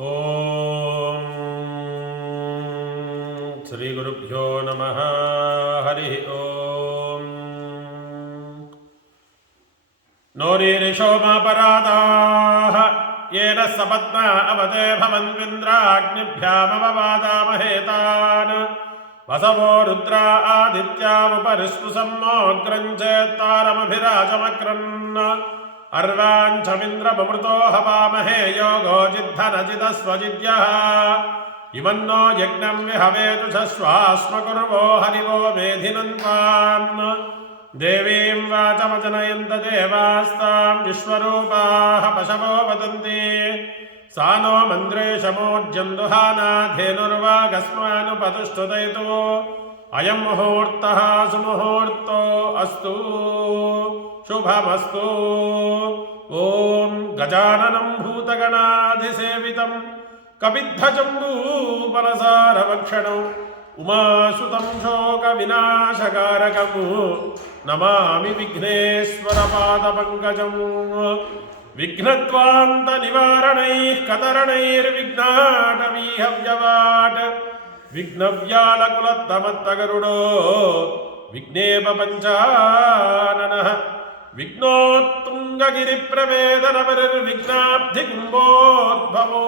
ఓం శ్రీ గురుభ్యో నమః. హరి ఓం. నోరీరిషోమాపరాధాః येन सपत्ना अवते भवन्विन्द्राग्निभ्यामववादामहेतान् वसवो रुद्रा आदित्यामुपरिष्पुसम्मोऽग्रं चेत्तारमभिराजमक्रन् अर्वाञ्छमिन्द्रममृतो हवामहे योगो जिद्धनजिदस्वजिद्यः इमन्नो यज्ञं विहवेतुषस्वास्मकुर्वो हरिवो मेधिनन्त्वान् देवीं वाचमजनयन्त देवास्तां विश्वरूपाः पशवो वदन्ति सा नो मन्द्रेशमोज्यं दुहानाधेनुर्वागस्मानुपतुष्टुतैतु अयं मुहूर्तः सुमुहूर्तो अस्तु शुभमस्तु. ॐ गजाननं भूतगणाधिसेवितं कपिद्धजम्बूफलसारभक्षणं उमासुतं शोकविनाशकारकं नमामि विघ्नेश्वरपादपङ्कजं. विघ्नध्वान्तनिवारणैः कतरणैर्विघ्नाटवीहव्यवाट विघ्नव्यालकुलत्तमत्तगरुडो विघ्नेपपञ्चाननः विघ्नोत्तुङ्गगिरिप्रवेदनपरिर्विघ्नाब्धिकुम्भोद्भवो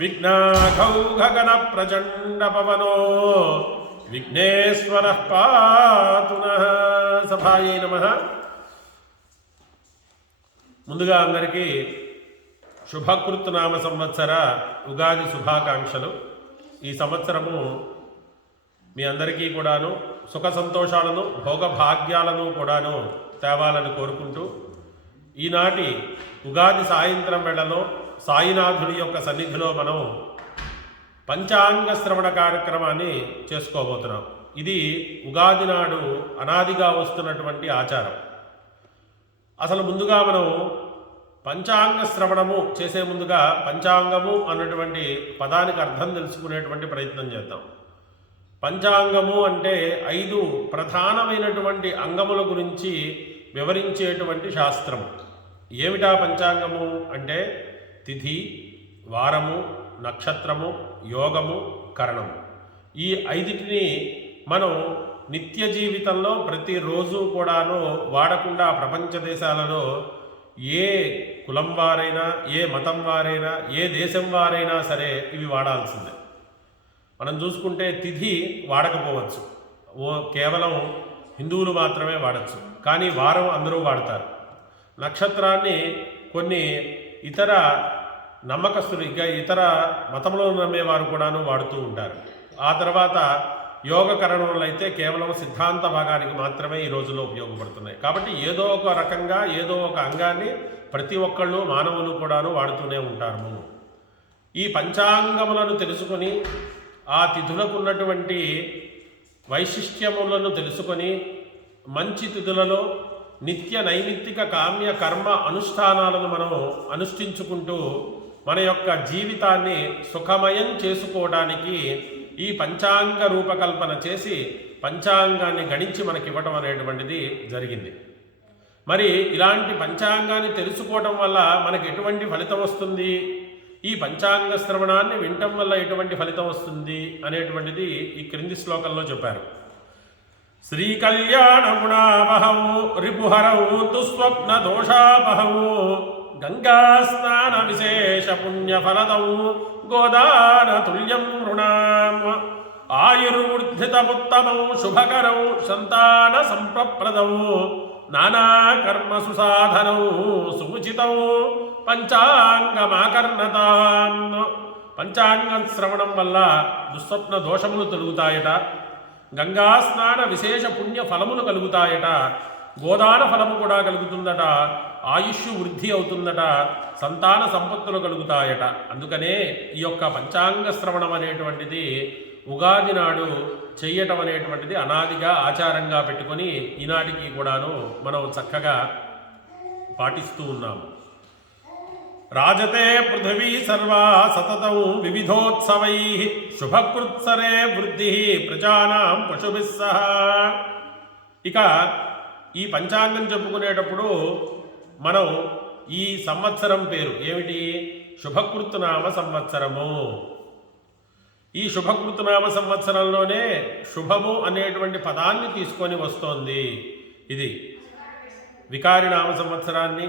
विघ्नाघौघगणप्रचण्डपवनो विघ्नेश्वरः पातु नः. సభాయే నమః. ముందుగా అందరికీ శుభకృత్నామ సంవత్సర ఉగాది శుభాకాంక్షలు. ఈ సంవత్సరము మీ అందరికీ కూడాను సుఖ సంతోషాలను భోగభాగ్యాలను కూడాను తేవాలని కోరుకుంటూ ఈనాటి ఉగాది సాయంత్రం వేళలో సాయినాథుడి యొక్క సన్నిధిలో మనం పంచాంగ శ్రవణ కార్యక్రమాన్ని చేసుకోబోతున్నాం. ఇది ఉగాది నాడు అనాదిగా వస్తున్నటువంటి ఆచారం. అసలు ముందుగా మనం పంచాంగ శ్రవణము చేసే ముందుగా పంచాంగము అన్నటువంటి పదానికి అర్థం తెలుసుకునేటువంటి ప్రయత్నం చేద్దాం. పంచాంగము అంటే 5 ప్రధానమైనటువంటి అంగముల గురించి వివరించేటువంటి శాస్త్రము. ఏమిటా పంచాంగము అంటే తిథి, వారము, నక్షత్రము, యోగము, కరణము. ఈ 5టిని మనం నిత్య జీవితంలో ప్రతిరోజు కూడాను వాడకుండా ప్రపంచ దేశాలలో ఏ కులం వారైనా, ఏ మతం వారైనా, ఏ దేశం వారైనా సరే ఇవి వాడాల్సిందే. మనం చూసుకుంటే తిథి వాడకపోవచ్చు, కేవలం హిందువులు మాత్రమే వాడచ్చు. కానీ వారం అందరూ వాడతారు. నక్షత్రాన్ని కొన్ని ఇతర నమ్మకస్తులు, ఇతర మతంలో నమ్మేవారు కూడాను వాడుతూ ఉంటారు. ఆ తర్వాత యోగకరణములు అయితే కేవలం సిద్ధాంత భాగానికి మాత్రమే ఈ రోజుల్లో ఉపయోగపడుతున్నాయి. కాబట్టి ఏదో ఒక రకంగా ఏదో ఒక అంగాన్ని ప్రతి ఒక్కళ్ళు మానవులు కూడాను వాడుతూనే ఉంటారు. ఈ పంచాంగములను తెలుసుకొని ఆ తిథులకు ఉన్నటువంటి వైశిష్ట్యములను తెలుసుకొని మంచి తిథులలో నిత్య నైమిత్తిక కామ్య కర్మ అనుష్ఠానాలను మనం అనుష్ఠించుకుంటూ మన యొక్క జీవితాన్ని సుఖమయం చేసుకోవడానికి ఈ పంచాంగ రూపకల్పన చేసి పంచాంగాన్ని గణించి మనకి ఇవ్వటం అనేటువంటిది జరిగింది. మరి ఇలాంటి పంచాంగాన్ని తెలుసుకోవటం వల్ల మనకి ఎటువంటి ఫలితం వస్తుంది, ఈ పంచాంగ శ్రవణాన్ని వినటం వల్ల ఎటువంటి ఫలితం వస్తుంది అనేటువంటిది ఈ క్రింది శ్లోకంలో చెప్పారు. శ్రీకళ్యాణగుణావహం రిపుహరం దుస్వప్న దోషాపహం గంగాస్నాన విశేష పుణ్యఫలదం గోదాన తుల్యం రుణాం ఆయుర్వర్ధితముత్తమం శుభకరం సంతాన సంప్రప్రదం నానాకర్మసు సాధనం సుముచితం పంచాంగమాకర్ణతాం. పంచాంగ శ్రవణం వల్ల దుస్వప్న దోషములు తొలుగుతాయట, గంగా స్నాన విశేష పుణ్య ఫలములు కలుగుతాయట, గోదాన ఫలము కూడా కలుగుతుందట, ఆయుష్ వృద్ధి అవుతుందట, సంతాన సంపత్తులు కలుగుతాయట. అందుకనే ఈ యొక్క పంచాంగ శ్రవణం అనేటువంటిది ఉగాది నాడు చెయ్యటం అనేటువంటిది అనాదిగా ఆచారంగా పెట్టుకొని ఈనాటికి కూడాను మనం చక్కగా పాటిస్తూ ఉన్నాము. రాజతే పృథివీ సర్వా సతతం వివిధోత్సవై శుభకృత్సరే వృద్ధి ప్రజానాం పశుభిః సహ. ఇక ఈ పంచాంగం చెప్పుకునేటప్పుడు మనం ఈ సంవత్సరం పేరు ఏమిటి? శుభకృత్నామ సంవత్సరము. ఈ శుభకృత్నామ సంవత్సరంలోనే శుభము అనేటువంటి పదాన్ని తీసుకొని వస్తోంది. ఇది వికారినామ సంవత్సరాన్ని.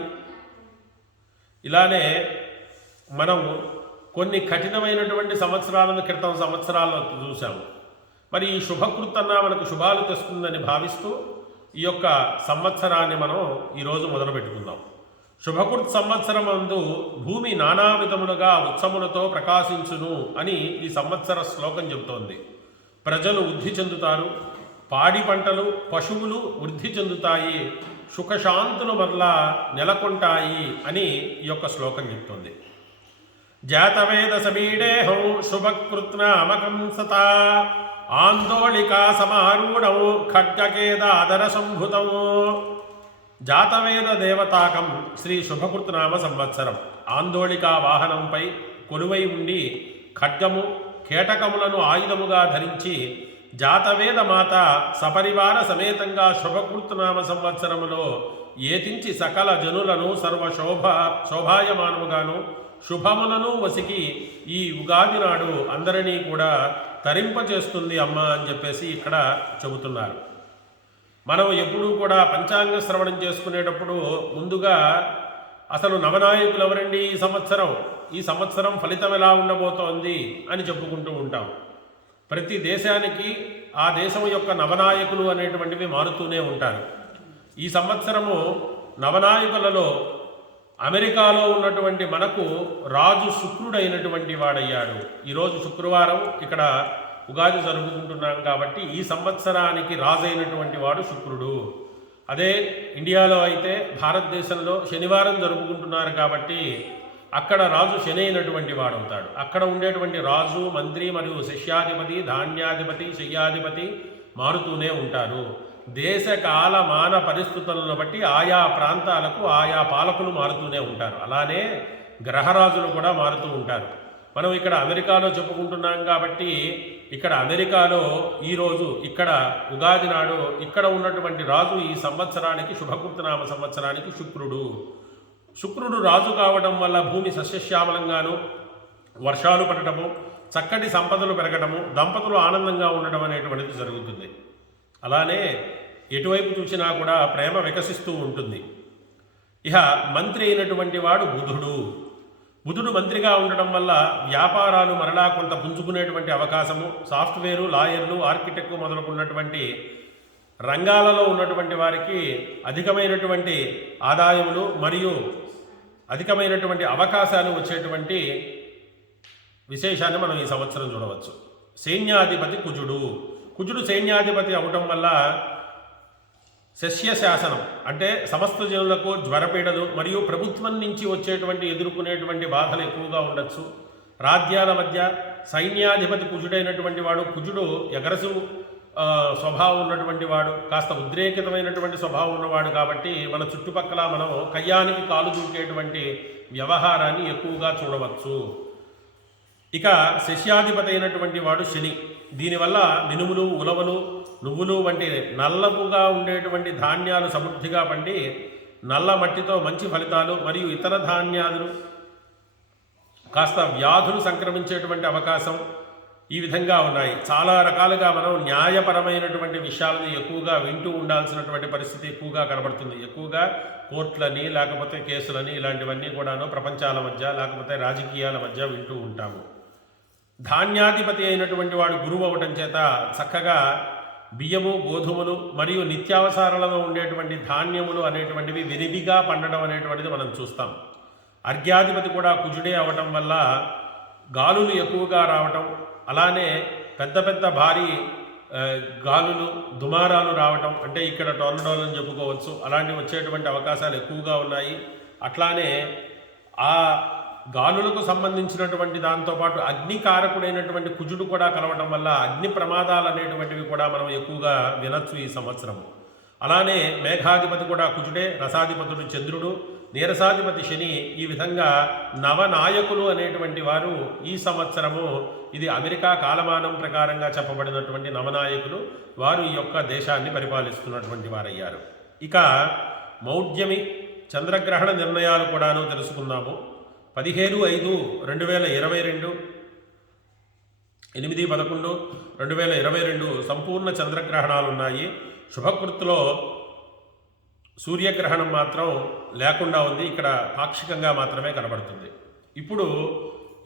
ఇలానే మనం కొన్ని కఠినమైనటువంటి సంవత్సరాలను క్రితం సంవత్సరాలను చూసాము. మరి ఈ శుభకృత్తన్న మనకు శుభాలు తెస్తుందని భావిస్తూ ఈ యొక్క సంవత్సరాన్ని మనం ఈరోజు మొదలు పెట్టుకుందాం. శుభకృత్ సంవత్సరం అందు భూమి నానా విధములుగా ఉత్సములతో ప్రకాశించును అని ఈ సంవత్సర శ్లోకం చెబుతోంది. ప్రజలు వృద్ధి చెందుతారు, పాడి పంటలు పశువులు వృద్ధి చెందుతాయి, సుఖశాంతులు మరలా నెలకొంటాయి అని ఈ యొక్క శ్లోకం చెప్తోంది. జాతవేద సమీడేహం శుభకృత్నామకం సతా ఆందోళికా సమారూఢం ఖడ్గకేదాదర సంభుతం. జాతవేద దేవతాకం శ్రీ శుభకృత్నామ సంవత్సరం. ఆందోళికా వాహనంపై కొలువై ఉండి ఖడ్గము కేటకములను ఆయుధముగా ధరించి జాతవేద మాత సపరివార సమేతంగా శుభకృత్నామ సంవత్సరములో ఏతించి సకల జనులను శోభాయమానముగాను శుభములను వసికి ఈ ఉగాది నాడు అందరినీ కూడా తరింపచేస్తుంది అమ్మ అని చెప్పేసి ఇక్కడ చెబుతున్నారు. మనం ఎప్పుడూ కూడా పంచాంగ శ్రవణం చేసుకునేటప్పుడు ముందుగా అసలు నవనాయకులు ఎవరండి ఈ సంవత్సరం ఫలితం ఎలా ఉండబోతోంది అని చెప్పుకుంటూ ఉంటాం. ప్రతి దేశానికి ఆ దేశం యొక్క నవనాయకులు అనేటువంటివి మారుతూనే ఉంటారు. ఈ సంవత్సరము నవనాయకులలో అమెరికాలో ఉన్నటువంటి మనకు రాజు శుక్రుడైనటువంటి వాడయ్యాడు. ఈరోజు శుక్రవారం ఇక్కడ ఉగాది జరుపుకుంటున్నాం కాబట్టి ఈ సంవత్సరానికి రాజైనటువంటి వాడు శుక్రుడు. అదే ఇండియాలో అయితే భారతదేశంలో శనివారం జరుపుకుంటున్నారు కాబట్టి అక్కడ రాజు శని అయినటువంటి వాడవుతాడు. అక్కడ ఉండేటువంటి రాజు, మంత్రి మరియు శిష్యాధిపతి, ధాన్యాధిపతి, శయ్యాధిపతి మారుతూనే ఉంటారు. దేశ కాల మాన పరిస్థితులను బట్టి ఆయా ప్రాంతాలకు ఆయా పాలకులు మారుతూనే ఉంటారు. అలానే గ్రహరాజులు కూడా మారుతూ ఉంటారు. మనం ఇక్కడ అమెరికాలో చెప్పుకుంటున్నాం కాబట్టి ఇక్కడ అమెరికాలో ఈరోజు ఇక్కడ ఉగాది నాడు ఇక్కడ ఉన్నటువంటి రాజు ఈ సంవత్సరానికి శుభకృత్నామ సంవత్సరానికి శుక్రుడు రాజు కావడం వల్ల భూమి సస్యశ్యామలంగాను వర్షాలు పడటము, చక్కటి సంపదలు పెరగడము, దంపతులు ఆనందంగా ఉండడం అనేటువంటిది జరుగుతుంది. అలానే ఎటువైపు చూసినా కూడా ప్రేమ వికసిస్తూ ఉంటుంది. ఇక మంత్రి అయినటువంటి వాడు బుధుడు మంత్రిగా ఉండడం వల్ల వ్యాపారాలు మరలా కొంత పుంజుకునేటువంటి అవకాశము, సాఫ్ట్వేరు, లాయర్లు, ఆర్కిటెక్ట్ మొదలుకున్నటువంటి రంగాలలో ఉన్నటువంటి వారికి అధికమైనటువంటి ఆదాయములు మరియు అధికమైనటువంటి అవకాశాలు వచ్చేటువంటి విశేషాన్ని మనం ఈ సంవత్సరం చూడవచ్చు. సైన్యాధిపతి కుజుడు సైన్యాధిపతి అవటం వల్ల శస్యశాసనం అంటే సమస్త జనులకు జ్వరపీడలు మరియు ప్రభుత్వం నుంచి వచ్చేటువంటి ఎదుర్కొనేటువంటి బాధలు ఎక్కువగా ఉండొచ్చు. రాజ్యాల మధ్య సైన్యాధిపతి కుజుడైనటువంటి వాడు, కుజుడు ఎగరసు స్వభావం ఉన్నటువంటి వాడు, కాస్త ఉద్రేకితమైనటువంటి స్వభావం ఉన్నవాడు కాబట్టి మన చుట్టుపక్కల మనం కయ్యానికి కాలు దూకేటువంటి వ్యవహారాన్ని ఎక్కువగా చూడవచ్చు. ఇక శస్యాధిపతి అయినటువంటి వాడు శని. దీనివల్ల మినుములు, ఉలవలు, నువ్వులు వంటి నల్లపుగా ఉండేటువంటి ధాన్యాలు సమృద్ధిగా పండి నల్ల మట్టితో మంచి ఫలితాలు మరియు ఇతర ధాన్యాలు కాస్త వ్యాధులు సంక్రమించేటువంటి అవకాశం ఈ విధంగా ఉన్నాయి. చాలా రకాలుగా మనం న్యాయపరమైనటువంటి విషయాలను ఎక్కువగా వింటూ ఉండాల్సినటువంటి పరిస్థితి ఎక్కువగా కనబడుతుంది. ఎక్కువగా కోర్టులని లేకపోతే కేసులని ఇలాంటివన్నీ కూడాను ప్రపంచాల మధ్య లేకపోతే రాజకీయాల మధ్య వింటూ ఉంటాము. ధాన్యాధిపతి అయినటువంటి వాడు గురువు అవ్వటం చేత చక్కగా బియ్యము, గోధుమలు మరియు నిత్యావసరాలలో ఉండేటువంటి ధాన్యములు అనేటువంటివి విరివిగా పండడం అనేటువంటిది మనం చూస్తాం. అర్ఘ్యాధిపతి కూడా కుజుడే అవ్వటం వల్ల గాలులు ఎక్కువగా రావటం, అలానే పెద్ద పెద్ద భారీ గాలులు, దుమారాలు రావటం, అంటే ఇక్కడ టోర్నడోలు అని చెప్పుకోవచ్చు, అలాంటివి వచ్చేటువంటి అవకాశాలు ఎక్కువగా ఉన్నాయి. అట్లానే ఆ గాలులకు సంబంధించినటువంటి దాంతోపాటు అగ్నికారకుడైనటువంటి కుజుడు కూడా కలవటం వల్ల అగ్ని ప్రమాదాలు అనేటువంటివి కూడా మనం ఎక్కువగా వినొచ్చు ఈ సంవత్సరం. అలానే మేఘాధిపతి కూడా కుజుడే, రసాధిపతుడు చంద్రుడు, నీరసాధిపతి శని. ఈ విధంగా నవనాయకులు అనేటువంటి వారు ఈ సంవత్సరము, ఇది అమెరికా కాలమానం ప్రకారంగా చెప్పబడినటువంటి నవనాయకులు, వారు ఈ యొక్క దేశాన్ని పరిపాలిస్తున్నటువంటి వారయ్యారు. ఇక మౌఢ్యమి చంద్రగ్రహణ నిర్ణయాలు కూడాను తెలుసుకున్నాము. 15/5/2022, 8/11/2022 సంపూర్ణ చంద్రగ్రహణాలు ఉన్నాయి. శుభకృత్తులో సూర్యగ్రహణం మాత్రం లేకుండా ఉంది. ఇక్కడ పాక్షికంగా మాత్రమే కనబడుతుంది. ఇప్పుడు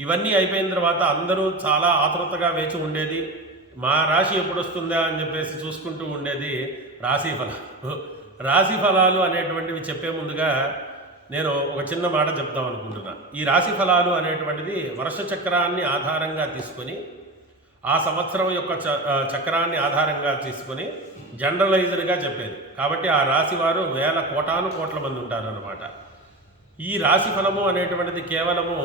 ఇవన్నీ అయిపోయిన తర్వాత అందరూ చాలా ఆతృతగా వేచి ఉండేది మా రాశి ఎప్పుడు వస్తుందా అని చెప్పేసి చూసుకుంటూ ఉండేది రాశి ఫలాలు. రాశి ఫలాలు అనేటువంటివి చెప్పే ముందుగా నేను ఒక చిన్న మాట చెప్తాం అనుకుంటున్నా. ఈ రాశి ఫలాలు అనేటువంటిది వర్ష చక్రాన్ని ఆధారంగా తీసుకొని ఆ సంవత్సరం యొక్క చక్రాన్ని ఆధారంగా తీసుకొని జనరలైజ్డ్గా చెప్పేది. కాబట్టి ఆ రాశి వారు వేల కోట్ల మంది ఉంటారన్నమాట. ఈ రాశి ఫలము అనేటువంటిది కేవలము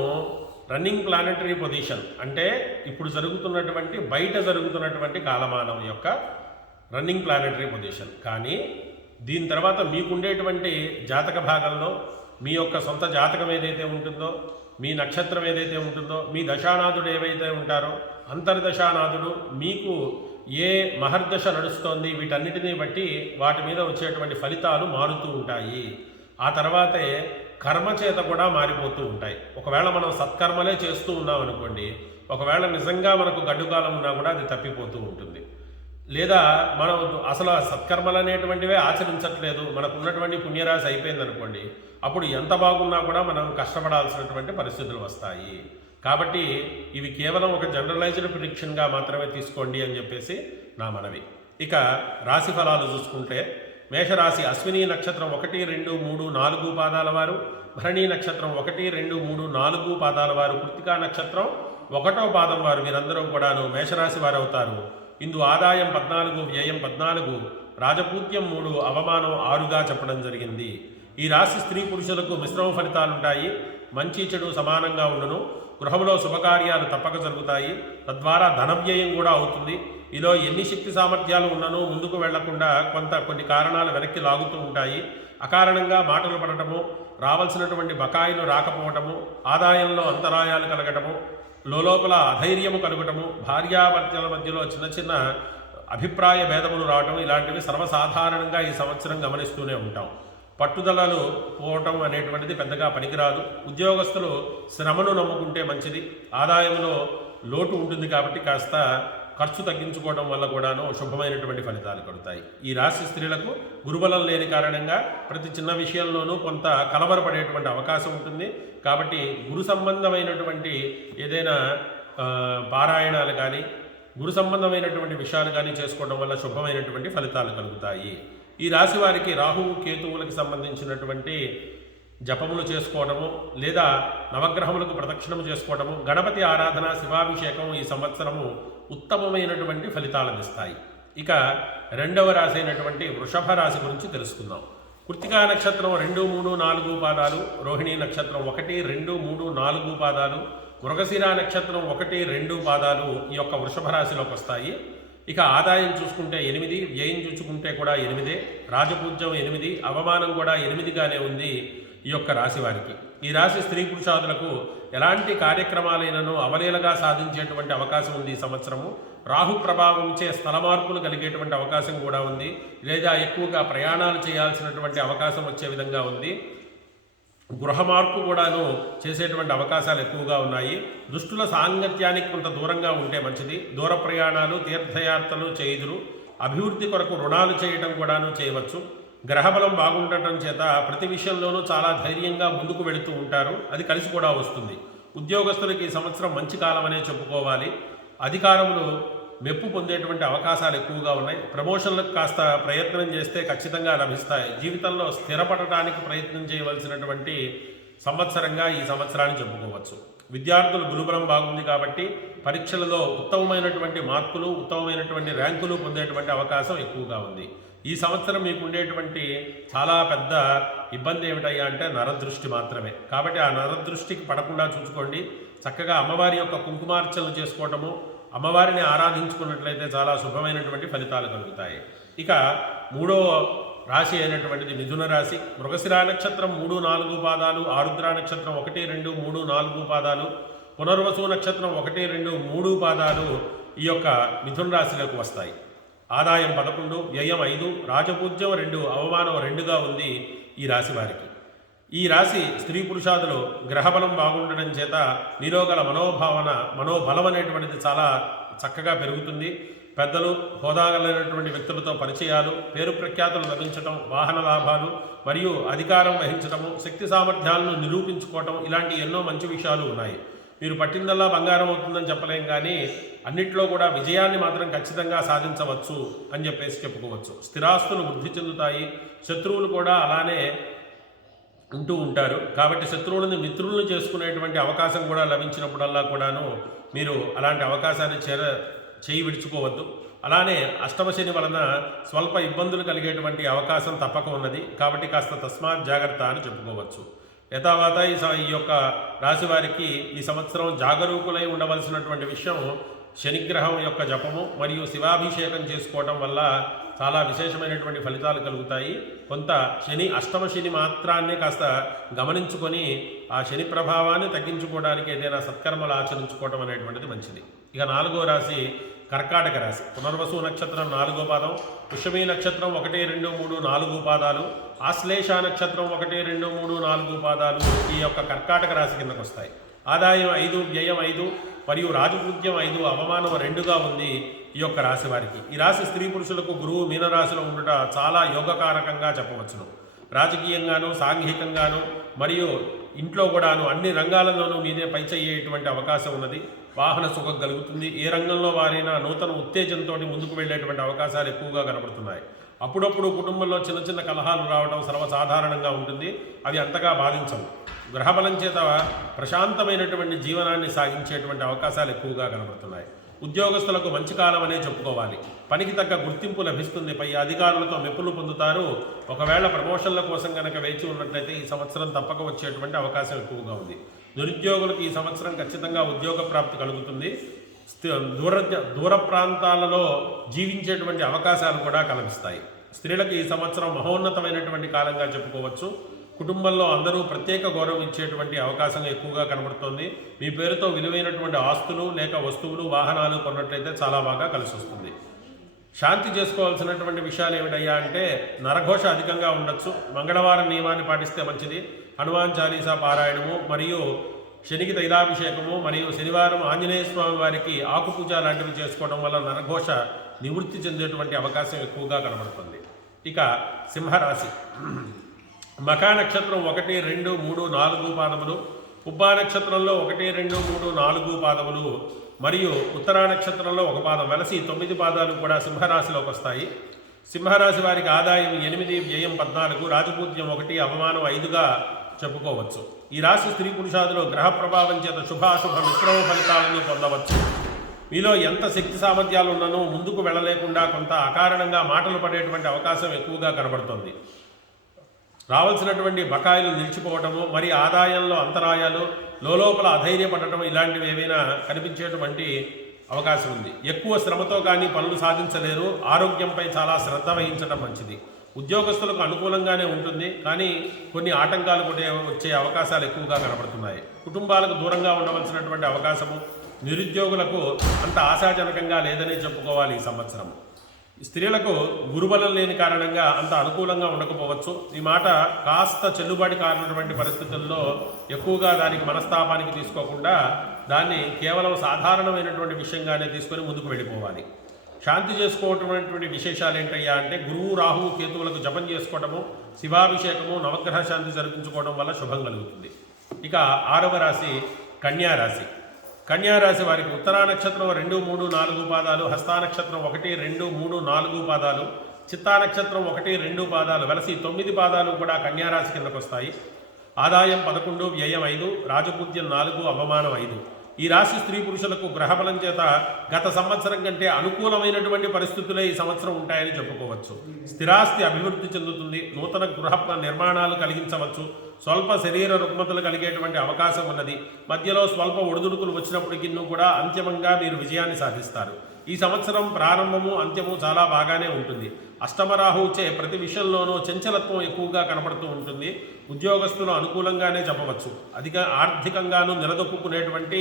రన్నింగ్ ప్లానెటరీ పొజిషన్, అంటే ఇప్పుడు జరుగుతున్నటువంటి బయట జరుగుతున్నటువంటి కాలమానం యొక్క రన్నింగ్ ప్లానెటరీ పొజిషన్. కానీ దీని తర్వాత మీకుండేటువంటి జాతక భాగంలో మీ యొక్క సొంత జాతకం ఏదైతే ఉంటుందో, మీ నక్షత్రం ఏదైతే ఉంటుందో, మీ దశానాథుడు ఏవైతే ఉంటారో, అంతర్దశానాథుడు మీకు ఏ మహర్దశ నడుస్తోంది, వీటన్నిటినీ బట్టి వాటి మీద వచ్చేటువంటి ఫలితాలు మారుతూ ఉంటాయి. ఆ తర్వాతే కర్మ చేత కూడా మారిపోతూ ఉంటాయి. ఒకవేళ మనం సత్కర్మలే చేస్తూ ఉన్నాం అనుకోండి, ఒకవేళ నిజంగా మనకు గడ్డుకాలం ఉన్నా కూడా అది తప్పిపోతూ ఉంటుంది. లేదా మనం అసలు సత్కర్మలు అనేటువంటివే ఆచరించట్లేదు, మనకు ఉన్నటువంటి పుణ్యరాశి అయిపోయింది అనుకోండి, అప్పుడు ఎంత బాగున్నా కూడా మనం కష్టపడాల్సినటువంటి పరిస్థితులు వస్తాయి. కాబట్టి ఇవి కేవలం ఒక జనరలైజ్డ్ ప్రిడిక్షన్గా మాత్రమే తీసుకోండి అని చెప్పేసి నా మనవి. ఇక రాశి ఫలాలు చూసుకుంటే మేషరాశి అశ్విని నక్షత్రం 1, 2, 3, 4 పాదాల వారు, భరణి నక్షత్రం 1, 2, 3, 4 పాదాల వారు, కృత్తికా నక్షత్రం 1వ పాదం వారు, వీరందరూ కూడాను మేషరాశి వారు అవుతారు. ఇందు ఆదాయం 14, వ్యయం 14, రాజపూత్యం 3, అవమానం 6గా చెప్పడం జరిగింది. ఈ రాశి స్త్రీ పురుషులకు మిశ్రమ ఫలితాలుంటాయి. మంచి చెడు సమానంగా ఉండును. గృహంలో శుభకార్యాలు తప్పక జరుగుతాయి. తద్వారా ధనవ్యయం కూడా అవుతుంది. ఇలా ఎన్ని శక్తి సామర్థ్యాలు ఉన్ననూ ముందుకు వెళ్లకుండా కొన్ని కారణాలు వెనక్కి లాగుతూ ఉంటాయి. అకారణంగా మాటలు పడటము, రావాల్సినటువంటి బకాయిలు రాకపోవటము, ఆదాయంలో అంతరాయాలు కలగటము, లోపల అధైర్యము కలగటము, భార్యాభర్తల మధ్యలో చిన్న చిన్న అభిప్రాయ భేదములు రావటం, ఇలాంటివి సర్వసాధారణంగా ఈ సంవత్సరం గమనిస్తూనే ఉంటాం. పట్టుదలలు పోవటం అనేటువంటిది పెద్దగా పనికిరాదు. ఉద్యోగస్తులు శ్రమను నమ్ముకుంటే మంచిది. ఆదాయంలో లోటు ఉంటుంది కాబట్టి కాస్త ఖర్చు తగ్గించుకోవడం వల్ల కూడాను శుభమైనటువంటి ఫలితాలు కలుగుతాయి. ఈ రాశి స్త్రీలకు గురుబలం లేని కారణంగా ప్రతి చిన్న విషయంలోనూ కొంత కలవరపడేటువంటి అవకాశం ఉంటుంది. కాబట్టి గురు సంబంధమైనటువంటి ఏదైనా పారాయణాలు కానీ, గురు సంబంధమైనటువంటి విషయాలు కానీ చేసుకోవడం వల్ల శుభమైనటువంటి ఫలితాలు కలుగుతాయి. ఈ రాశి వారికి రాహువు కేతువులకు సంబంధించినటువంటి జపములు చేసుకోవడము, లేదా నవగ్రహములకు ప్రదక్షిణము చేసుకోవడము, గణపతి ఆరాధన, శివాభిషేకం ఈ సంవత్సరము ఉత్తమమైనటువంటి ఫలితాలను ఇస్తాయి. ఇక రెండవ రాశి అయినటువంటి వృషభ రాశి గురించి తెలుసుకుందాం. కృత్తికా నక్షత్రం 2, 3, 4 పాదాలు, రోహిణీ నక్షత్రం 1, 2, 3, 4 పాదాలు, మృగశిర నక్షత్రం 1, 2 పాదాలు ఈ యొక్క వృషభ రాశిలోకి వస్తాయి. ఇక ఆదాయం చూసుకుంటే 8, వ్యయం చూసుకుంటే కూడా 8, రాజపూజ్యం 8, అవమానం కూడా 8గానే ఉంది ఈ యొక్క రాశి వారికి. ఈ రాశి స్త్రీ పురుషాదులకు ఎలాంటి కార్యక్రమాలైనను అవలీలగా సాధించేటువంటి అవకాశం ఉంది. ఈ సంవత్సరము రాహు ప్రభావంచే స్థల మార్పులు కలిగేటువంటి అవకాశం కూడా ఉంది, లేదా ఎక్కువగా ప్రయాణాలు చేయాల్సినటువంటి అవకాశం వచ్చే విధంగా ఉంది. గృహ మార్పు కూడాను చేసేటువంటి అవకాశాలు ఎక్కువగా ఉన్నాయి. దుష్టుల సాంగత్యానికి కొంత దూరంగా ఉంటే మంచిది. దూర ప్రయాణాలు, తీర్థయాత్రలు చేయుదురు. అభివృద్ధి కొరకు రుణాలు చేయడం కూడాను చేయవచ్చు. గ్రహబలం బాగుండటం చేత ప్రతి విషయంలోనూ చాలా ధైర్యంగా ముందుకు వెళుతూ ఉంటారు. అది కలిసి కూడా వస్తుంది. ఉద్యోగస్తులకి ఈ సంవత్సరం మంచి కాలం అనే చెప్పుకోవాలి. అధికారములు మెప్పు పొందేటువంటి అవకాశాలు ఎక్కువగా ఉన్నాయి. ప్రమోషన్లకు కాస్త ప్రయత్నం చేస్తే ఖచ్చితంగా లభిస్తాయి. జీవితంలో స్థిరపడటానికి ప్రయత్నం చేయవలసినటువంటి సంవత్సరంగా ఈ సంవత్సరాన్ని చెప్పుకోవచ్చు. విద్యార్థులు గురుబలం బాగుంది కాబట్టి పరీక్షలలో ఉత్తమమైనటువంటి మార్కులు, ఉత్తమమైనటువంటి ర్యాంకులు పొందేటువంటి అవకాశం ఎక్కువగా ఉంది. ఈ సంవత్సరం మీకు ఉండేటువంటి చాలా పెద్ద ఇబ్బంది ఏమిటయ్యా అంటే నరదృష్టి మాత్రమే. కాబట్టి ఆ నరదృష్టికి పడకుండా చూసుకోండి. చక్కగా అమ్మవారి యొక్క కుంకుమార్చనలు చేసుకోవటము, అమ్మవారిని ఆరాధించుకున్నట్లయితే చాలా శుభమైనటువంటి ఫలితాలు కలుగుతాయి. ఇక మూడవ రాశి అయినటువంటిది మిథున రాశి. మృగశిర నక్షత్రం 3, 4 పాదాలు, ఆరుద్ర నక్షత్రం 1, 2, 3, 4 పాదాలు, పునర్వసు నక్షత్రం 1, 2, 3 పాదాలు ఈ యొక్క మిథున రాశిలోకి వస్తాయి. ఆదాయం 11, వ్యయం 5, రాజపూజ్యం 2, అవమానం 2గా ఉంది ఈ రాశి వారికి. ఈ రాశి స్త్రీ పురుషాదులు గ్రహబలం బాగుండడం చేత మీలో గల మనోబలం అనేటువంటిది చాలా చక్కగా పెరుగుతుంది. పెద్దలు, హోదాగలైనటువంటి వ్యక్తులతో పరిచయాలు, పేరు ప్రఖ్యాతులు లభించటం, వాహన లాభాలు మరియు అధికారం వహించటము, శక్తి సామర్థ్యాలను నిరూపించుకోవటం, ఇలాంటి ఎన్నో మంచి విషయాలు ఉన్నాయి. మీరు పట్టిందల్లా బంగారం అవుతుందని చెప్పలేం, కానీ అన్నిట్లో కూడా విజయాన్ని మాత్రం ఖచ్చితంగా సాధించవచ్చు అని చెప్పుకోవచ్చు. స్థిరాస్తులు వృద్ధి చెందుతాయి. శత్రువులు కూడా అలానే ఉంటూ ఉంటారు. కాబట్టి శత్రువులను మిత్రులను చేసుకునేటువంటి అవకాశం కూడా లభించినప్పుడల్లా కూడాను మీరు అలాంటి అవకాశాన్ని చేయి విడుచుకోవద్దు. అలానే అష్టమ శని వలన స్వల్ప ఇబ్బందులు కలిగేటువంటి అవకాశం తప్పక ఉన్నది. కాబట్టి కాస్త తస్మాత్ జాగ్రత్త అని చెప్పుకోవచ్చు. యథావాత ఈ యొక్క రాశి వారికి ఈ సంవత్సరం జాగరూకులై ఉండవలసినటువంటి విషయం శనిగ్రహం యొక్క జపము మరియు శివాభిషేకం చేసుకోవడం వల్ల చాలా విశేషమైనటువంటి ఫలితాలు కలుగుతాయి. కొంత అష్టమ శని మాత్రాన్నే కాస్త గమనించుకొని ఆ శని ప్రభావాన్ని తగ్గించుకోవడానికి ఏదైనా సత్కర్మలు ఆచరించుకోవడం అనేటువంటిది మంచిది. ఇక 4వ రాశి కర్కాటక రాశి. పునర్వసు నక్షత్రం 4వ పాదం, పుష్యమీ నక్షత్రం 1, 2, 3, 4 పాదాలు, ఆశ్లేష నక్షత్రం 1, 2, 3, 4 పాదాలు ఈ యొక్క కర్కాటక రాశి కిందకు వస్తాయి. ఆదాయం 5, వ్యయం 5 మరియు రాజకృత్యం 5, అవమానం 2గా ఉంది ఈ యొక్క రాశి వారికి. ఈ రాశి స్త్రీ పురుషులకు గురువు మీనరాశిలో ఉండుట చాలా యోగకారకంగా చెప్పవచ్చును. రాజకీయంగాను, సాంఘికంగాను మరియు ఇంట్లో కూడాను అన్ని రంగాలలోనూ మీదే పైచేయేటువంటి అవకాశం ఉన్నది. వాహన సుఖం కలుగుతుంది. ఏ రంగంలో వారైనా నూతన ఉత్తేజంతో ముందుకు వెళ్ళేటువంటి అవకాశాలు ఎక్కువగా కనబడుతున్నాయి. అప్పుడప్పుడు కుటుంబంలో చిన్న చిన్న కలహాలు రావడం సర్వసాధారణంగా ఉంటుంది. అవి అంతగా బాధించవు. గ్రహబలం చేత ప్రశాంతమైనటువంటి జీవనాన్ని సాగించేటువంటి అవకాశాలు ఎక్కువగా కనబడుతున్నాయి. ఉద్యోగస్తులకు మంచి కాలం అనే చెప్పుకోవాలి. పనికి తగ్గ గుర్తింపు లభిస్తుంది. పై అధికారులతో మెప్పులు పొందుతారు. ఒకవేళ ప్రమోషన్ల కోసం కనుక వేచి ఉన్నట్లయితే ఈ సంవత్సరం తప్పక వచ్చేటువంటి అవకాశం ఎక్కువగా ఉంది. నిరుద్యోగులకు ఈ సంవత్సరం ఖచ్చితంగా ఉద్యోగ ప్రాప్తి కలుగుతుంది. దూర ప్రాంతాలలో జీవించేటువంటి అవకాశాలు కూడా కల్పిస్తాయి. స్త్రీలకు ఈ సంవత్సరం మహోన్నతమైనటువంటి కాలంగా చెప్పుకోవచ్చు. కుటుంబంలో అందరూ ప్రత్యేక గౌరవం ఇచ్చేటువంటి అవకాశం ఎక్కువగా కనబడుతోంది. మీ పేరుతో విలువైనటువంటి ఆస్తులు లేక వస్తువులు, వాహనాలు కొన్నట్లయితే చాలా బాగా కలిసి వస్తుంది. శాంతి చేసుకోవాల్సినటువంటి విషయాలు ఏమిటయ్యా అంటే నరఘోష అధికంగా ఉండొచ్చు. మంగళవారం నియమాన్ని పాటిస్తే మంచిది. హనుమాన్ చాలీసా పారాయణము మరియు శనికి తైలాభిషేకము మరియు శనివారం ఆంజనేయ స్వామి వారికి ఆకుపూజ లాంటివి చేసుకోవడం వల్ల నరఘోష నివృత్తి చెందేటువంటి అవకాశం ఎక్కువగా కనబడుతుంది. ఇక సింహరాశి. మఖా నక్షత్రం 1, 2, 3, 4 పాదములు, పుబ్బా నక్షత్రంలో 1, 2, 3, 4 పాదములు మరియు ఉత్తరా నక్షత్రంలో 1 పాదం వెలసి 9 పాదాలు కూడా సింహరాశిలోకి వస్తాయి. సింహరాశి వారికి ఆదాయం 8, వ్యయం 14, రాజపూజ్యం 1, అవమానం 5గా చెప్పుకోవచ్చు. ఈ రాశి స్త్రీ పురుషాదులు గ్రహ ప్రభావం చేత శుభాశుభ మిశ్రమ ఫలితాలను పొందవచ్చు. మీలో ఎంత శక్తి సామర్థ్యాలు ఉన్ననో ముందుకు వెళ్ళలేకుండా కొంత అకారణంగా మాటలు పడేటువంటి అవకాశం ఎక్కువగా కనబడుతుంది. రావాల్సినటువంటి బకాయిలు నిలిచిపోవటము, మరి ఆదాయంలో అంతరాయాలు, లోపల అధైర్యపడటం ఇలాంటివి ఏవైనా కనిపించేటువంటి అవకాశం ఉంది. ఎక్కువ శ్రమతో కానీ పనులు సాధించలేరు. ఆరోగ్యంపై చాలా శ్రద్ధ వహించడం మంచిది. ఉద్యోగస్తులకు అనుకూలంగానే ఉంటుంది, కానీ కొన్ని ఆటంకాలు కూడా వచ్చే అవకాశాలు ఎక్కువగా కనబడుతున్నాయి. కుటుంబాలకు దూరంగా ఉండవలసినటువంటి అవకాశము నిరుద్యోగులకు అంత ఆశాజనకంగా లేదనే చెప్పుకోవాలి. ఈ సంవత్సరం స్త్రీలకు గురుబలం లేని కారణంగా అంత అనుకూలంగా ఉండకపోవచ్చు. ఈ మాట కాస్త చెల్లుబాటు కానటువంటి పరిస్థితుల్లో ఎక్కువగా దానికి మనస్తాపానికి తీసుకోకుండా దాన్ని కేవలం సాధారణమైనటువంటి విషయంగానే తీసుకొని ముందుకు వెళ్ళిపోవాలి. శాంతి చేసుకోవటమైనటువంటి విశేషాలు ఏంటయ్యా అంటే గురువు, రాహువు, కేతువులకు జపం చేసుకోవటము, శివాభిషేకము, నవగ్రహ శాంతి జరిపించుకోవడం వల్ల శుభం కలుగుతుంది. ఇక 6వ రాశి కన్యారాశి. కన్యారాశి వారికి ఉత్తరా నక్షత్రం 2, 3, 4 పాదాలు, హస్తా నక్షత్రం 1, 2, 3, 4 పాదాలు, చిత్తా నక్షత్రం 1, 2 పాదాలు వెలసి 9 పాదాలు కూడా కన్యారాశి కిందకు వస్తాయి. ఆదాయం 11, వ్యయం 5, రాజపూజ్యం 4, అవమానం 5. ఈ రాశి స్త్రీ పురుషులకు గ్రహబలం చేత గత సంవత్సరం కంటే అనుకూలమైనటువంటి పరిస్థితులే ఈ సంవత్సరం ఉంటాయని చెప్పుకోవచ్చు. స్థిరాస్తి అభివృద్ధి చెందుతుంది. నూతన గృహ నిర్మాణాలు కలిగించవచ్చు. స్వల్ప శరీర రుగ్మతలు కలిగేటువంటి అవకాశం ఉన్నది. మధ్యలో స్వల్ప ఒడిదుడుకులు వచ్చినప్పటికీ కూడా అంతిమంగా మీరు విజయాన్ని సాధిస్తారు. ఈ సంవత్సరం ప్రారంభము, అంత్యము చాలా బాగానే ఉంటుంది. అష్టమరాహుచే ప్రతి విషయంలోనూ చంచలత్వం ఎక్కువగా కనపడుతూ ఉంటుంది. ఉద్యోగస్తులు అనుకూలంగానే చెప్పవచ్చు. ఆర్థికంగానూ నిలదొక్కునేటువంటి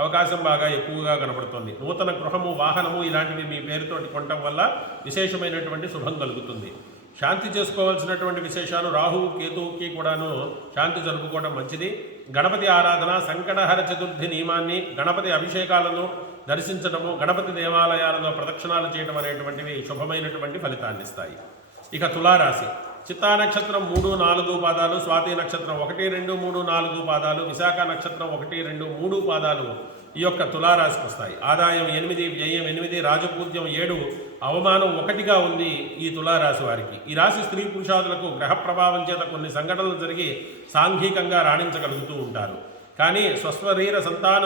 అవకాశం బాగా ఎక్కువగా కనపడుతుంది. నూతన గృహము, వాహనము ఇలాంటివి మీ పేరుతోటి కొనటం వల్ల విశేషమైనటువంటి శుభం కలుగుతుంది. శాంతి చేసుకోవాల్సినటువంటి విశేషాలు రాహువు కేతువుకి కూడాను శాంతి జరుపుకోవడం మంచిది. గణపతి ఆరాధన, సంకటహర చతుర్థి నియమాన్ని, గణపతి అభిషేకాలను దర్శించడము, గణపతి దేవాలయాలలో ప్రదక్షిణాలు చేయడం అనేటువంటివి శుభమైనటువంటి ఫలితాన్ని ఇస్తాయి. ఇక తులారాశి. చిత్తా నక్షత్రం 3, 4 పాదాలు, స్వాతి నక్షత్రం 1, 2, 3, 4 పాదాలు, విశాఖ నక్షత్రం 1, 2, 3 పాదాలు ఈ యొక్క తులారాశికి వస్తాయి. ఆదాయం 8, వ్యయం 8, రాజపూజ్యం 7, అవమానం 1గా ఉంది ఈ తులారాశి వారికి. ఈ రాశి స్త్రీ పురుషాదులకు గ్రహ ప్రభావం చేత కొన్ని సంఘటనలు జరిగి సాంఘికంగా రాణించగలుగుతూ ఉంటారు. కానీ స్వశరీర సంతాన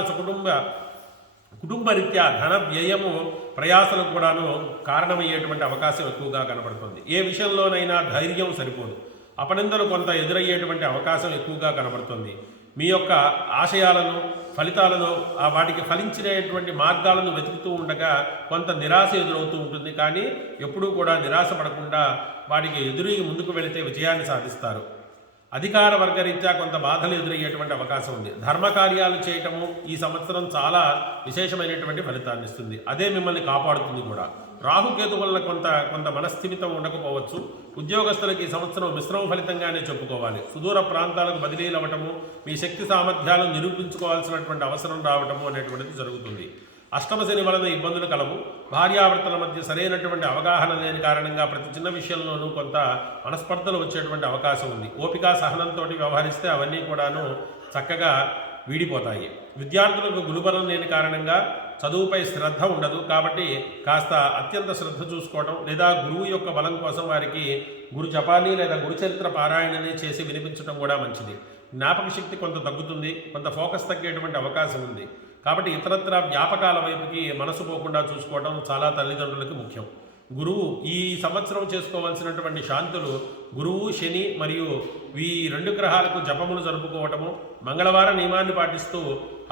కుటుంబరీత్యా ధన వ్యయము ప్రయాసలకు కూడాను కారణమయ్యేటువంటి అవకాశం ఎక్కువగా కనబడుతుంది. ఏ విషయంలోనైనా ధైర్యం సరిపోదు. అపనిందలు కొంత ఎదురయ్యేటువంటి అవకాశం ఎక్కువగా కనబడుతుంది. మీ యొక్క ఆశయాలను, ఫలితాలను, వాటికి ఫలించినటువంటి మార్గాలను వెతుకుతూ ఉండగా కొంత నిరాశ ఎదురవుతూ ఉంటుంది. కానీ ఎప్పుడూ కూడా నిరాశ పడకుండా వాటికి ఎదురు ముందుకు వెళితే విజయాన్ని సాధిస్తారు. అధికార వర్గరీత్యా కొంత బాధలు ఎదురయ్యేటువంటి అవకాశం ఉంది. ధర్మకార్యాలు చేయటము ఈ సంవత్సరం చాలా విశేషమైనటువంటి ఫలితాన్ని ఇస్తుంది. అదే మిమ్మల్ని కాపాడుతుంది కూడా. రాహుకేతు వల్ల కొంత మనస్థిమితం ఉండకపోవచ్చు. ఉద్యోగస్తులకు ఈ సంవత్సరం మిశ్రమ ఫలితంగానే చెప్పుకోవాలి. సుదూర ప్రాంతాలకు బదిలీలు అవ్వటము, మీ శక్తి సామర్థ్యాలను నిరూపించుకోవాల్సినటువంటి అవసరం రావటము అనేటువంటిది జరుగుతుంది. అష్టమ శని వలన ఇబ్బందులు కలవు. భార్యాభర్తల మధ్య సరైనటువంటి అవగాహన లేని కారణంగా ప్రతి చిన్న విషయంలోనూ కొంత మనస్పర్ధలు వచ్చేటువంటి అవకాశం ఉంది. ఓపిక సహనంతో వ్యవహరిస్తే అవన్నీ కూడాను చక్కగా వీడిపోతాయి. విద్యార్థులకు గురుబలం లేని కారణంగా చదువుపై శ్రద్ధ ఉండదు. కాబట్టి కాస్త అత్యంత శ్రద్ధ చూసుకోవడం, లేదా గురువు యొక్క బలం కోసం వారికి గురు జపాన్ని లేదా గురుచరిత్ర పారాయణని చేసి వినిపించడం కూడా మంచిది. జ్ఞాపక శక్తి కొంత తగ్గుతుంది, కొంత ఫోకస్ తగ్గేటువంటి అవకాశం ఉంది. కాబట్టి ఇతరత్ర వ్యాపకాల వైపుకి మనసు పోకుండా చూసుకోవడం చాలా తల్లిదండ్రులకి ముఖ్యం. గురువు ఈ సంవత్సరం చేసుకోవాల్సినటువంటి శాంతులు గురువు, శని మరియు ఈ 2 గ్రహాలకు జపములు జరుపుకోవటము, మంగళవార నియమాన్ని పాటిస్తూ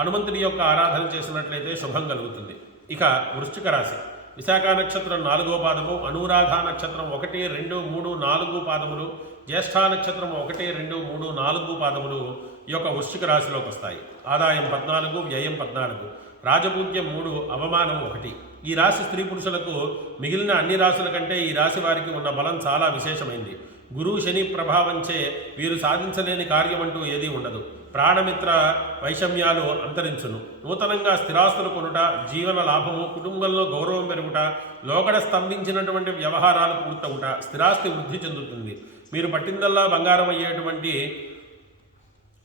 హనుమంతుడి యొక్క ఆరాధన చేసినట్లయితే శుభం కలుగుతుంది. ఇక వృశ్చిక రాశి. విశాఖ నక్షత్రం 4వ పాదము, అనురాధ నక్షత్రం 1, 2, 3, 4 పాదములు, జ్యేష్ఠ నక్షత్రం 1, 2, 3, 4 పాదములు ఈ యొక్క వృశ్చిక రాశిలోకి వస్తాయి. ఆదాయం 14, వ్యయం 14, రాజపూజ్యం 3, అవమానం 1. ఈ రాశి స్త్రీ పురుషులకు మిగిలిన అన్ని రాశుల కంటే ఈ రాశి వారికి ఉన్న బలం చాలా విశేషమైంది. గురువు శని ప్రభావంచే వీరు సాధించలేని కార్యం అంటూ ఏదీ ఉండదు. ప్రాణమిత్ర వైషమ్యాలు అంతరించును. నూతనంగా స్థిరాస్తులు కొనుట, జీవన లాభము, కుటుంబంలో గౌరవం పెరుగుట, లోగడ స్తంభించినటువంటి వ్యవహారాలు పూర్తవుట, స్థిరాస్తి వృద్ధి చెందుతుంది. మీరు పట్టిందల్లా బంగారం అయ్యేటువంటి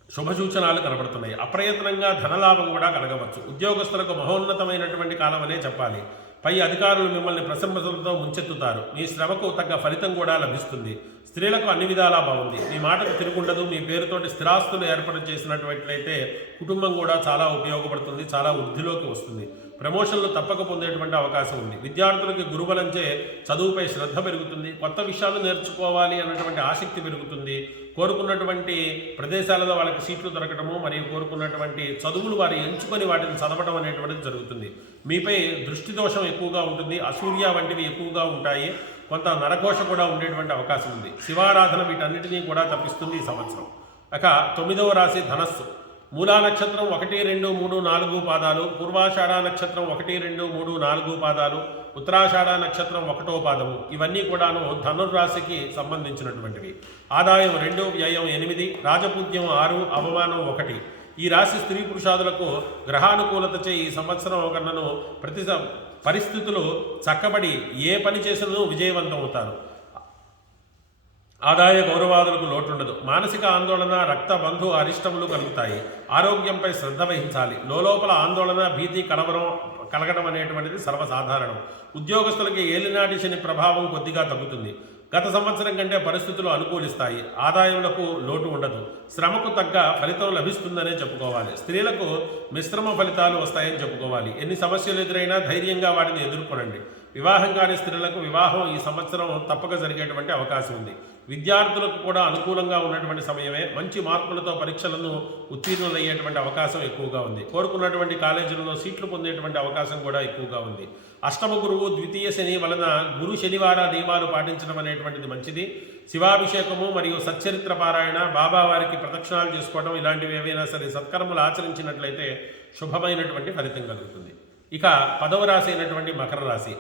శుభ సూచనలు కనబడుతున్నాయి. అప్రయత్నంగా ధనలాభం కూడా కలగవచ్చు. ఉద్యోగస్తులకు మహోన్నతమైనటువంటి కాలమనే చెప్పాలి. పై అధికారులు మిమ్మల్ని ప్రశంసలతో ముంచెత్తుతారు. మీ శ్రమకు తగ్గ ఫలితం కూడా లభిస్తుంది. స్త్రీలకు అన్ని విధాలా బాగుంది. మీ మాటకు తిరుగుండదు. మీ పేరుతోటి స్థిరాస్తులు ఏర్పాటు చేసినట్లయితే కుటుంబం కూడా చాలా ఉపయోగపడుతుంది, చాలా వృద్ధిలోకి వస్తుంది. ప్రమోషన్లు తప్పక పొందేటువంటి అవకాశం ఉంది. విద్యార్థులకి గురుబలంచే చదువుపై శ్రద్ధ పెరుగుతుంది. కొత్త విషయాలు నేర్చుకోవాలి అన్నటువంటి ఆసక్తి పెరుగుతుంది. కోరుకున్నటువంటి ప్రదేశాలలో వాళ్ళకి సీట్లు దొరకటము, మరియు కోరుకున్నటువంటి చదువులు వారు ఎంచుకొని వాటిని చదవడం అనేటువంటిది జరుగుతుంది. మీపై దృష్టి దోషం ఎక్కువగా ఉంటుంది. అసూర్య వంటివి ఎక్కువగా ఉంటాయి. కొంత నరఘోష కూడా ఉండేటువంటి అవకాశం ఉంది. శివారాధన వీటన్నిటినీ కూడా తప్పిస్తుంది ఈ సంవత్సరం. ఇక 9వ రాశి ధనస్సు. మూలా నక్షత్రం 1, 2, 3, 4 పాదాలు, పూర్వాషాఢ నక్షత్రం 1, 2, 3, 4 పాదాలు, ఉత్తరాషాఢ నక్షత్రం 1వ పాదము. ఇవన్నీ కూడాను ధనుర్రాశికి సంబంధించినటువంటివి. ఆదాయం 2, వ్యయం 8, రాజపూజ్యం 6, అవమానం 1. ఈ రాశి స్త్రీ పురుషాదులకు గ్రహానుకూలతచే ఈ సంవత్సరం కన్నను పరిస్థితులు చక్కబడి ఏ పని చేసినను విజయవంతం అవుతారు. ఆదాయ గౌరవాదులకు లోటుండదు. మానసిక ఆందోళన, రక్త బంధు అరిష్టములు కలుగుతాయి. ఆరోగ్యంపై శ్రద్ధ వహించాలి. లోపల ఆందోళన, భీతి, కలగడం అనేటువంటిది సర్వసాధారణం. ఉద్యోగస్తులకి ఏలినాటి శని ప్రభావం కొద్దిగా తగ్గుతుంది. గత సంవత్సరం కంటే పరిస్థితులు అనుకూలిస్తాయి. ఆదాయములకు లోటు ఉండదు. శ్రమకు తగ్గ ఫలితం లభిస్తుందనే చెప్పుకోవాలి. స్త్రీలకు మిశ్రమ ఫలితాలు వస్తాయని చెప్పుకోవాలి. ఎన్ని సమస్యలు ఎదురైనా ధైర్యంగా వాటిని ఎదుర్కొనండి. వివాహం కాని స్త్రీలకు వివాహం ఈ సంవత్సరం తప్పక జరిగేటువంటి అవకాశం ఉంది. విద్యార్థులకు కూడా అనుకూలంగా ఉన్నటువంటి సమయమే. మంచి మార్కులతో పరీక్షలను ఉత్తీర్ణులయ్యేటువంటి అవకాశం ఎక్కువగా ఉంది. కోరుకున్నటువంటి కాలేజీలలో సీట్లు పొందేటువంటి అవకాశం కూడా ఎక్కువగా ఉంది. అష్టమ గురువు ద్వితీయ శని వలన గురు శనివార నియమాలు పాటించడం అనేటువంటిది మంచిది. శివాభిషేకము మరియు సచ్చరిత్ర పారాయణ, బాబావారికి ప్రదక్షిణాలు చేసుకోవడం, ఇలాంటివి ఏవైనా సరే సత్కర్మలు ఆచరించినట్లయితే శుభమైనటువంటి ఫలితం కలుగుతుంది. ఇక 10వ రాశి అయినటువంటి మకర రాశి.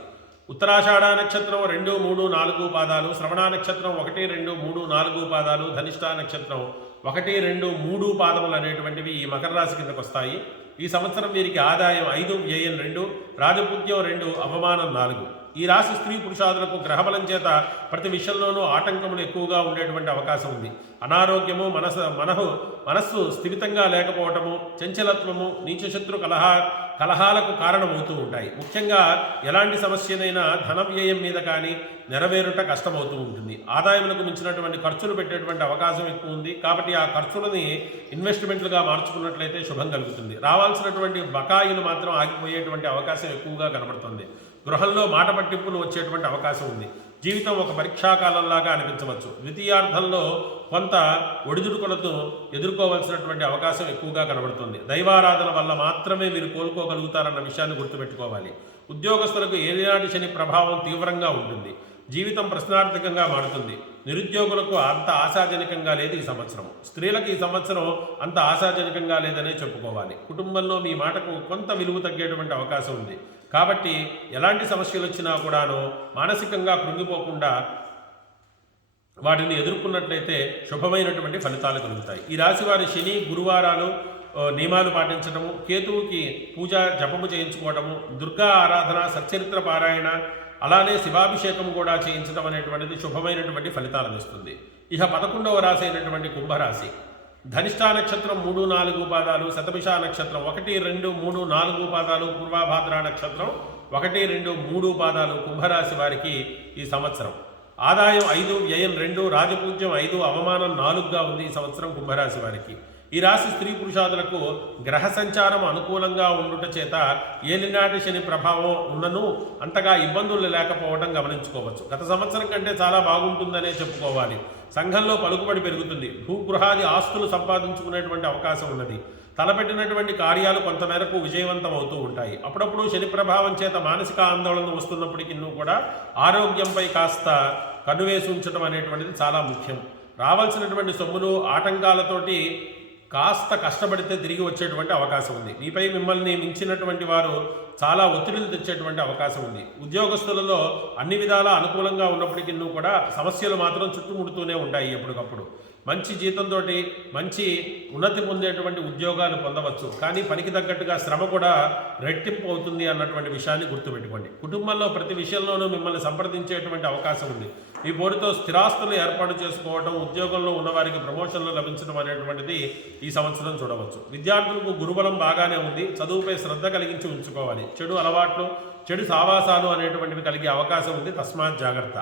ఉత్తరాషాఢ నక్షత్రం 2, 3, 4 పాదాలు, శ్రవణ నక్షత్రం 1, 2, 3, 4 పాదాలు, ధనిష్ఠ నక్షత్రం 1, 2, 3 పాదములు అనేటువంటివి ఈ మకర రాశి కిందకు వస్తాయి. ఈ సంవత్సరం వీరికి ఆదాయం 5, వ్యయం 2, రాజపూజ్యం 2, అవమానం 4. ఈ రాశి స్త్రీ పురుషాదులకు గ్రహబలం చేత ప్రతి విషయంలోనూ ఆటంకములు ఎక్కువగా ఉండేటువంటి అవకాశం ఉంది. అనారోగ్యము, మనస్సు స్థిమితంగా లేకపోవటము, చంచలత్వము, నీచశత్రు కలహాలకు కారణమవుతూ ఉంటాయి. ముఖ్యంగా ఎలాంటి సమస్యనైనా ధన వ్యయం మీద కానీ నెరవేరుట కష్టమవుతూ ఉంటుంది. ఆదాయములకు మించినటువంటి ఖర్చులు పెట్టేటువంటి అవకాశం ఎక్కువ ఉంది. కాబట్టి ఆ ఖర్చులని ఇన్వెస్ట్మెంట్లుగా మార్చుకున్నట్లయితే శుభం కలుగుతుంది. రావాల్సినటువంటి బకాయిలు మాత్రం ఆగిపోయేటువంటి అవకాశం ఎక్కువగా కనబడుతుంది. గృహంలో మాట పట్టింపులు వచ్చేటువంటి అవకాశం ఉంది. జీవితం ఒక పరీక్షాకాలంలాగా అనిపించవచ్చు. ద్వితీయార్థంలో కొంత ఒడిదుడుకులతో ఎదుర్కోవాల్సినటువంటి అవకాశం ఎక్కువగా కనబడుతుంది. దైవారాధన వల్ల మాత్రమే వీరు కోలుకోగలుగుతారన్న విషయాన్ని గుర్తుపెట్టుకోవాలి. ఉద్యోగస్తులకు ఏలినాటి శని ప్రభావం తీవ్రంగా ఉంటుంది. జీవితం ప్రశ్నార్థకంగా మారుతుంది. నిరుద్యోగులకు అంత ఆశాజనకంగా లేదు ఈ సంవత్సరం. స్త్రీలకు ఈ సంవత్సరం అంత ఆశాజనకంగా లేదనే చెప్పుకోవాలి. కుటుంబంలో మీ మాటకు కొంత విలువ తగ్గేటువంటి అవకాశం ఉంది. కాబట్టి ఎలాంటి సమస్యలు వచ్చినా కూడాను మానసికంగా కృంగిపోకుండా వాటిని ఎదుర్కొన్నట్లయితే శుభమైనటువంటి ఫలితాలు కలుగుతాయి. ఈ రాశి వారి శని, గురువారాలు నియమాలు పాటించడము, కేతువుకి పూజ జపము చేయించుకోవడము, దుర్గా ఆరాధన, సచ్చరిత్ర పారాయణ, అలానే శివాభిషేకం కూడా చేయించడం అనేటువంటిది శుభమైనటువంటి ఫలితాలను ఇస్తుంది. ఇక 11వ రాశి అయినటువంటి కుంభరాశి, ధనిష్ఠ నక్షత్రం 3, 4 పాదాలు, శతభిష నక్షత్రం 1, 2, 3, 4 పాదాలు, పూర్వభాద్ర నక్షత్రం 1, 2, 3 పాదాలు కుంభరాశి వారికి ఈ సంవత్సరం ఆదాయం 5, వ్యయం 2, రాజపూజ్యం 5, అవమానం 4గా ఉంది ఈ సంవత్సరం కుంభరాశి వారికి. ఈ రాశి స్త్రీ పురుషాదులకు గ్రహ సంచారం అనుకూలంగా ఉండుట చేత ఏలినాటి శని ప్రభావం ఉన్నను అంతగా ఇబ్బందులు లేకపోవడం గమనించుకోవచ్చు. గత సంవత్సరం కంటే చాలా బాగుంటుందనే చెప్పుకోవాలి. సంఘంలో పలుకుబడి పెరుగుతుంది. భూగృహాది ఆస్తులు సంపాదించుకునేటువంటి అవకాశం ఉన్నది. తలపెట్టినటువంటి కార్యాలు కొంతమేరకు విజయవంతం అవుతూ ఉంటాయి. అప్పుడప్పుడు శని ప్రభావం చేత మానసిక ఆందోళన వస్తున్నప్పటికీ కూడా ఆరోగ్యంపై కాస్త కన్నువేసి ఉంచడం అనేటువంటిది చాలా ముఖ్యం. రావాల్సినటువంటి సొమ్ములు ఆటంకాలతోటి కాస్త కష్టపడితే తిరిగి వచ్చేటువంటి అవకాశం ఉంది. మీపై మిమ్మల్ని మించినటువంటి వారు చాలా ఒత్తిడిలు తెచ్చేటువంటి అవకాశం ఉంది. ఉద్యోగస్తులలో అన్ని విధాలా అనుకూలంగా ఉన్నప్పటికీ కూడా సమస్యలు మాత్రం చుట్టుముడుతూనే ఉంటాయి. ఎప్పటికప్పుడు మంచి జీతంతో మంచి ఉన్నతి పొందేటువంటి ఉద్యోగాలు పొందవచ్చు. కానీ పనికి తగ్గట్టుగా శ్రమ కూడా రెట్టింపు అవుతుంది అన్నటువంటి విషయాన్ని గుర్తుపెట్టుకోండి. కుటుంబంలో ప్రతి విషయంలోనూ మిమ్మల్ని సంప్రదించేటువంటి అవకాశం ఉంది. ఈ బోర్డుతో స్థిరాస్తులు ఏర్పాటు చేసుకోవడం, ఉద్యోగంలో ఉన్నవారికి ప్రమోషన్లు లభించడం అనేటువంటిది ఈ సంవత్సరం చూడవచ్చు. విద్యార్థులకు గురుబలం బాగానే ఉంది. చదువుపై శ్రద్ధ కలిగించి ఉంచుకోవాలి. చెడు అలవాట్లు, చెడు సావాసాలు అనేటువంటివి కలిగే అవకాశం ఉంది. తస్మాత్ జాగ్రత్త.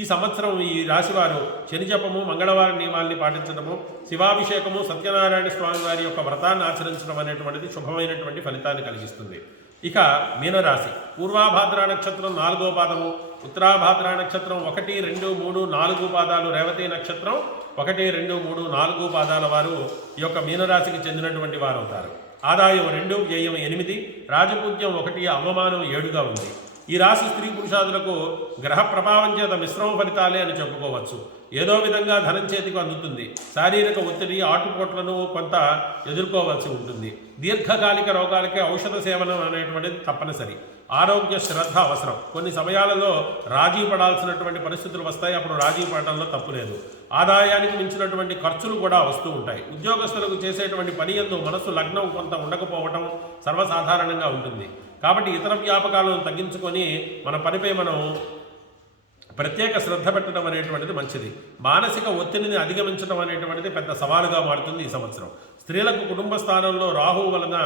ఈ సంవత్సరం ఈ రాశివారు శని జపము, మంగళవారం నియమాల్ని పాటించడము, శివాభిషేకము, సత్యనారాయణ స్వామి వారి యొక్క వ్రతాన్ని ఆచరించడం అనేటువంటిది శుభమైనటువంటి ఫలితాన్ని కలిగిస్తుంది. ఇక మీనరాశి, పూర్వాభాద్ర నక్షత్రం 4వ పాదము, ఉత్తరాభాద్ర నక్షత్రం 1, 2, 3, 4 పాదాలు, రేవతి నక్షత్రం 1, 2, 3, 4 పాదాల వారు ఈ యొక్క మీనరాశికి చెందినటువంటి వారు అవుతారు. ఆదాయం 2, వ్యయం 8, రాజపూజ్యం 1, అవమానం 7గా ఉంది. ఈ రాశి స్త్రీ పురుషాదులకు గ్రహ ప్రభావం చేత మిశ్రమ ఫలితాలే అని చెప్పుకోవచ్చు. ఏదో విధంగా ధనం చేతికి అందుతుంది. శారీరక ఒత్తిడి, ఆటుపోట్లను కొంత ఎదుర్కోవాల్సి ఉంటుంది. దీర్ఘకాలిక రోగాలకే ఔషధ సేవనం అనేటువంటిది తప్పనిసరి. ఆరోగ్య శ్రద్ధ అవసరం. కొన్ని సమయాలలో రాజీ పడాల్సినటువంటి పరిస్థితులు వస్తాయి. అప్పుడు రాజీ పడటంలో తప్పు లేదు. ఆదాయానికి మించినటువంటి ఖర్చులు కూడా వస్తూ ఉంటాయి. ఉద్యోగస్తులకు చేసేటువంటి పని యందు మనస్సు లగ్నం కొంత ఉండకపోవటం సర్వసాధారణంగా ఉంటుంది. కాబట్టి ఇతర వ్యాపకాలను తగ్గించుకొని మన పనిపై మనం ప్రత్యేక శ్రద్ధ పెట్టడం అనేటువంటిది మంచిది. మానసిక ఒత్తిడిని అధిగమించడం అనేటువంటిది పెద్ద సవాలుగా మారుతుంది ఈ సంవత్సరం. స్త్రీలకు కుటుంబ స్థానంలో రాహువు వలన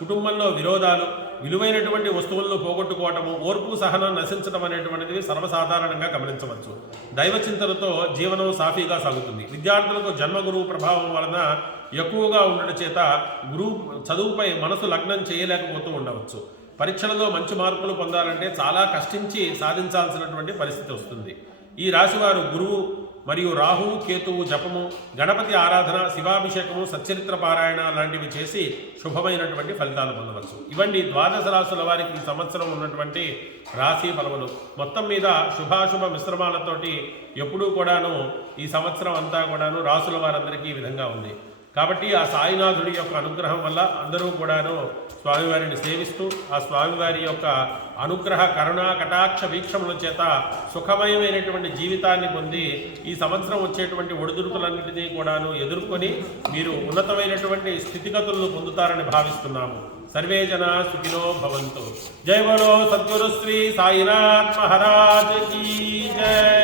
కుటుంబంలో విరోధాలు, విలువైనటువంటి వస్తువులను పోగొట్టుకోవటము, ఓర్పు సహనం నశించడం అనేటువంటిది సర్వసాధారణంగా గమనించవచ్చు. దైవచింతనతో జీవనం సాఫీగా సాగుతుంది. విద్యార్థులకు జన్మగురువు ప్రభావం వలన ఎక్కువగా ఉండడం చేత చదువుపై మనసు లగ్నం చేయలేకపోతూ ఉండవచ్చు. పరీక్షలలో మంచి మార్కులు పొందాలంటే చాలా కష్టించి సాధించాల్సినటువంటి పరిస్థితి వస్తుంది. ఈ రాశివారు గురువు మరియు రాహువు, కేతువు జపము, గణపతి ఆరాధన, శివాభిషేకము, సచ్చరిత్ర పారాయణ లాంటివి చేసి శుభమైనటువంటి ఫలితాలు పొందవచ్చు. ఇవన్నీ ద్వాదశ రాశుల వారికి ఈ సంవత్సరం ఉన్నటువంటి రాశి ఫలములు. మొత్తం మీద శుభాశుభ మిశ్రమాలతోటి ఎప్పుడూ కూడాను ఈ సంవత్సరం అంతా కూడాను రాశుల వారందరికీ ఈ విధంగా ఉంది. కాబట్టి ఆ సాయినాథుడి యొక్క అనుగ్రహం వల్ల అందరూ కూడాను స్వామివారిని సేవిస్తూ ఆ స్వామివారి యొక్క అనుగ్రహ కరుణా కటాక్ష వీక్షముల చేత సుఖమయమైనటువంటి జీవితాన్ని పొంది ఈ సంవత్సరం వచ్చేటువంటి ఒడిదుడుకులన్నింటినీ కూడాను ఎదుర్కొని మీరు ఉన్నతమైనటువంటి స్థితిగతులను పొందుతారని భావిస్తున్నాము. సర్వే జనా సుఖినో భవంతు. జై బలో సద్గురు శ్రీ సాయినాథ్ మహారాజ్ కీ జై.